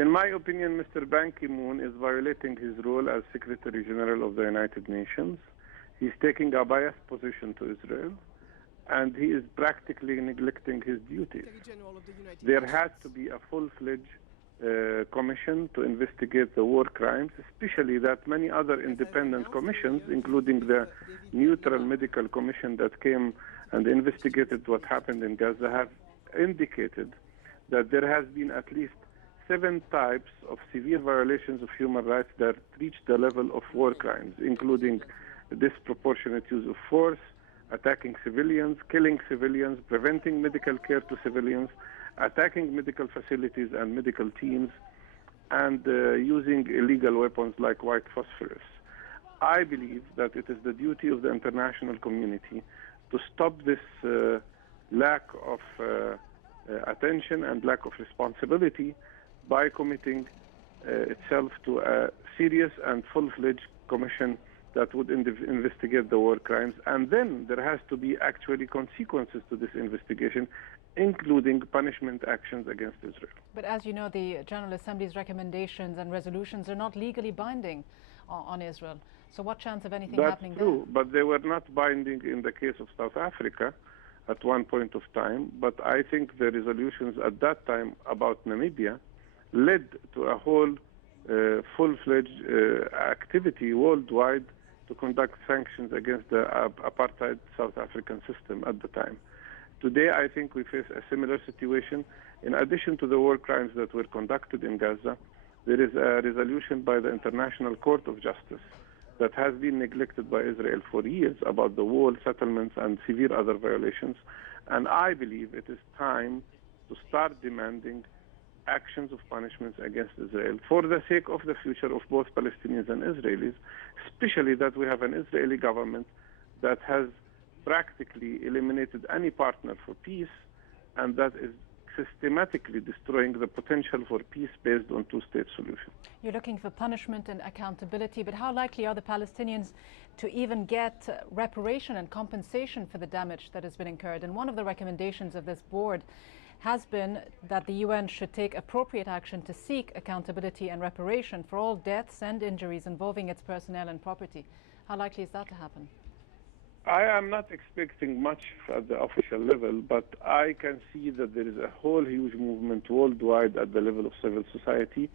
In my opinion, Mr. Ban Ki-moon is violating his role as Secretary General of the United Nations. He's taking a biased position to Israel, and he is practically neglecting his duties. There has to be a full-fledged commission to investigate the war crimes, especially that many other independent commissions, including the Neutral Medical Commission that came and investigated what happened in Gaza, have indicated that there has been at least 7 types of severe violations of human rights that reach the level of war crimes, including disproportionate use of force, attacking civilians, killing civilians, preventing medical care to civilians, attacking medical facilities and medical teams, and using illegal weapons like white phosphorus. I believe that it is the duty of the international community to stop this lack of attention and lack of responsibility by committing itself to a serious and full-fledged commission that would investigate the war crimes. And then there has to be actually consequences to this investigation, including punishment actions against Israel. But as you know, the General Assembly's recommendations and resolutions are not legally binding on Israel. So what chance of anything happening there? That's true, but they were not binding in the case of South Africa at one point of time. But I think the resolutions at that time about Namibia led to a whole full-fledged activity worldwide to conduct sanctions against the apartheid South African system at the time. Today, I think we face a similar situation. In addition to the war crimes that were conducted in Gaza, there is a resolution by the International Court of Justice that has been neglected by Israel for years about the wall settlements and severe other violations. And I believe it is time to start demanding actions of punishments against Israel for the sake of the future of both Palestinians and Israelis, especially that we have an Israeli government that has practically eliminated any partner for peace, and that is systematically destroying the potential for peace based on two-state solution. You're looking for punishment and accountability, but how likely are the Palestinians to even get reparation and compensation for the damage that has been incurred? And one of the recommendations of this board has been that the UN should take appropriate action to seek accountability and reparation for all deaths and injuries involving its personnel and property. How likely is that to happen? I am not expecting much at the official level, but I can see that there is a whole huge movement worldwide at the level of civil society.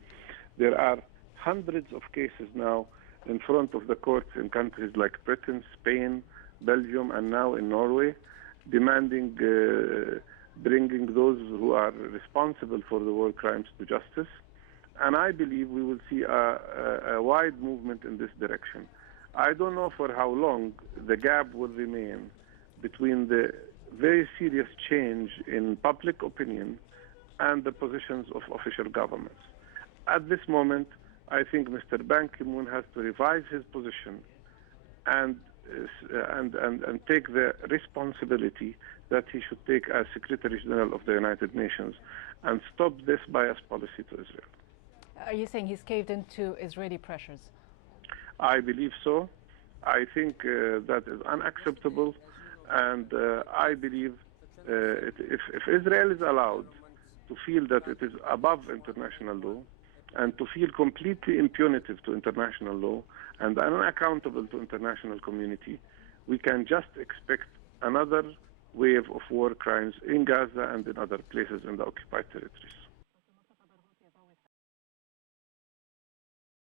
There are hundreds of cases now in front of the courts in countries like Britain, Spain, Belgium, and now in Norway, demanding bringing those who are responsible for the war crimes to justice. And I believe we will see a wide movement in this direction. I don't know for how long the gap will remain between the very serious change in public opinion and the positions of official governments. At this moment, I think Mr. Ban Ki-moon has to revise his position and take the responsibility that he should take as Secretary General of the United Nations and stop this bias policy to Israel. Are you saying he's caved into Israeli pressures? I believe so. I think that is unacceptable, and I believe if Israel is allowed to feel that it is above international law and to feel completely impunitive to international law and unaccountable to international community, we can just expect another wave of war crimes in Gaza and in other places in the occupied territories.